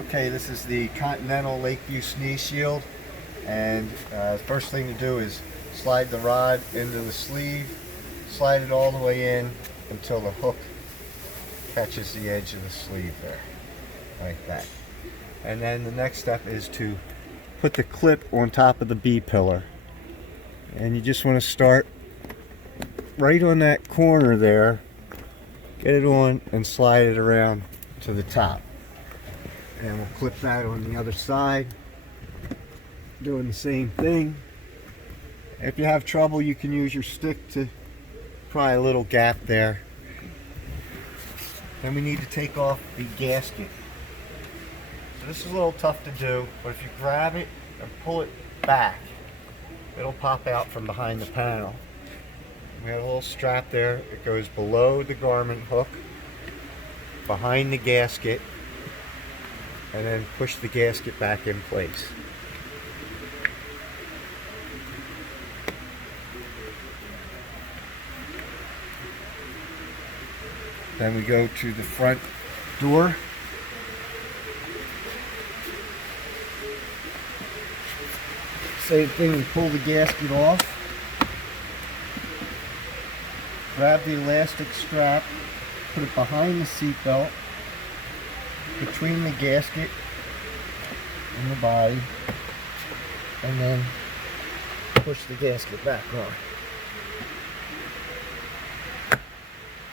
Okay, this is the Continental Lakeview Sneeze Shield, and first thing to do is slide the rod into the sleeve, slide it all the way in until the hook catches the edge of the sleeve there, like that. And then the next step is to put the clip on top of the B-pillar, and you just want to start right on that corner there, get it on and slide it around to the top. And we'll clip that on the other side, doing the same thing. If you have trouble, you can use your stick to pry a little gap there. Then we need to take off the gasket. So this is a little tough to do, but if you grab it and pull it back, it'll pop out from behind the panel. We have a little strap there. It goes below the garment hook, behind the gasket, and then push the gasket back in place. Then we go to the front door. Same thing, we pull the gasket off. Grab the elastic strap, put it behind the seat belt, between the gasket and the body, and then push the gasket back on.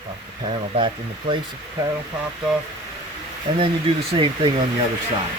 Pop the panel back into place if the panel popped off, and then you do the same thing on the other side.